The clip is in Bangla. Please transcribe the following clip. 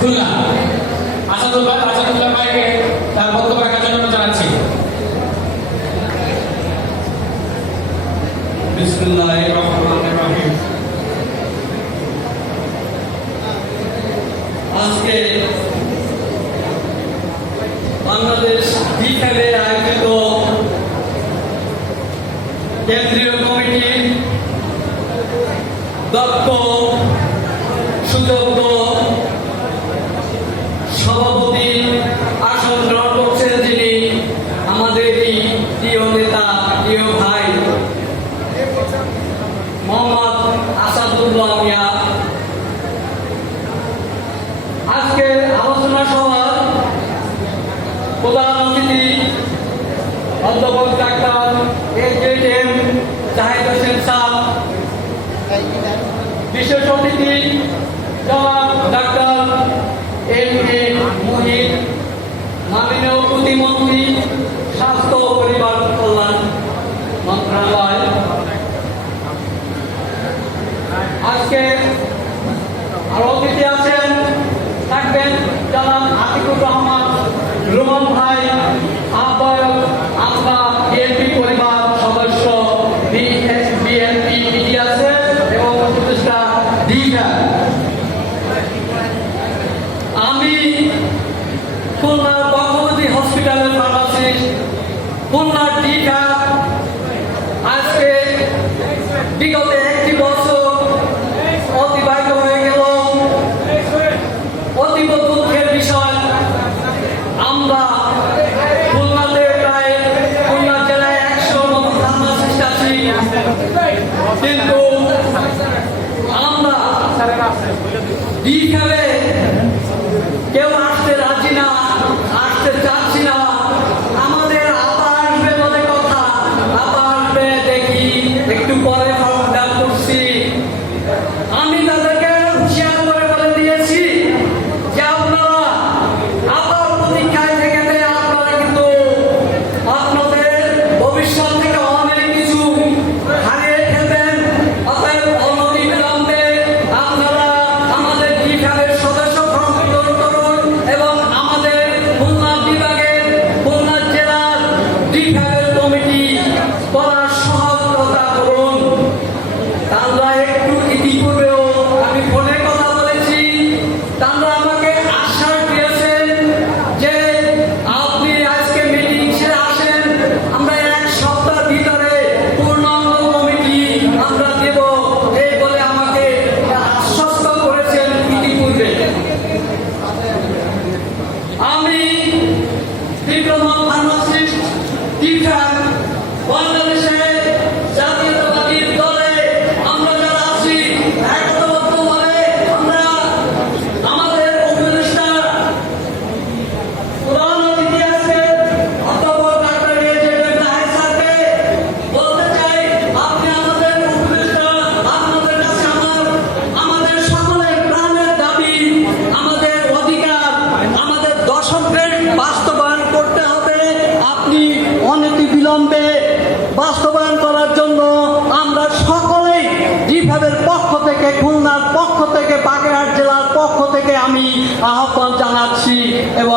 খুলনা। আসাদুল্লাহ ভাইকে তার বক্তব্য রাখার জন্য জানাচ্ছি। বিসমিল্লাহির রহমানির রহিম। আজকে বাংলাদেশ বিকেলে আয়োজিত কেন্দ্রীয় কমিটির দক্ষ সুযোগ্য সভাপতি আসন গ্রহণ করছেন, যিনি আমাদেরই প্রিয় নেতা, প্রিয় ভাই মোহাম্মদ আসাদুল্লাহ মিয়া। আজকে আলোচনা সভার প্রধান অতিথি অধ্যাপক ডাক্তার এম জাহিদ হোসেন সাহেব, বিশেষ অতিথি জনাব ডাক্তার এম.এ. মুহিত, মাননীয় প্রতিমন্ত্রী, স্বাস্থ্য ও পরিবার কল্যাণ মন্ত্রণালয়। আজকে আরো অতিথি আছেন, থাকবেন জনাব আতিকুর রহমান রুমন ভাই, আহ্বায়ক আমরা বিএনপি পরিবার সদস্য, বিএনপি আছে এবং উপদেষ্টা দীঘা। আমি খুলনার বঙ্গবন্ধু হসপিটালের ফার্মাসিস্ট, খুলনার দীঘা। আজকে বিগত একটি বছর অতিবাহিত হয়ে গেল। অতীব দুঃখের বিষয়, আমরা খুলনাতে প্রায় খুলনা জেলায় 100 মতো ফার্মাসিস্ট আছি, কিন্তু আমরা দীঘাতে কেউ আসতে রাজি না, আসতে চাচ্ছি না। আমাদের আবার আসবে বলে কথা, আবার আসবে দেখি, একটু পরে ফর্ম ডাক করছি। আমি তাদেরকে হুঁশিয়ার করে বলে দিয়েছি যে আপনারা আবার প্রতীক্ষায় থেকে আপনারা কিন্তু আপনাদের ভবিষ্যৎ থেকে অনেক কিছু হারিয়ে ফেলবেন। অতএব অনতি বিলম্বে আপনারা আমাদের বিভাগের সদস্য ফর্ম পূরণ করুন এবং আমাদের খুলনা বিভাগের, খুলনা জেলার বিভাগের কমিটি করার সহায়তা করুন। তারা একটু ইতিপূর্বেও আমি ফোনে কথা বলেছি, তারা আমাকে আশ্বাস দিয়েছেন যে আপনি আজকে মিটিং সেরে আসেন, আমরা 1 সপ্তাহের ভিতরে পূর্ণাঙ্গ কমিটি আমরা দেব, এই বলে আমাকে আশ্বস্ত করেছেন ইতিপূর্বে। আমি ডিপ্লোমা ফার্মাসিস্ট দীঘা, বাংলাদেশে জাতীয়তাবাদী দলে আমরা যারা আছি একতাবদ্ধভাবে আমরা আমাদের উপদেষ্টা প্রধান অতিথি আছে অধ্যাপক ডাক্তার এম.এ. জাহিদ স্যারকে বলতে চাই, আপনি আমাদের উপদেষ্টা, আপনাদের কাছে আমাদের সকলের প্রাণের দাবি, আমাদের অধিকার, আমাদের দশকের বাস্তবায়ন করতে হবে। আপনি অনতি বিলম্বে বাস্তবায়ন করার জন্য আমরা সকলেই বিভাগের পক্ষ থেকে, খুলনার পক্ষ থেকে, বাগেরহাট জেলার পক্ষ থেকে আমি আহ্বান জানাচ্ছি এবং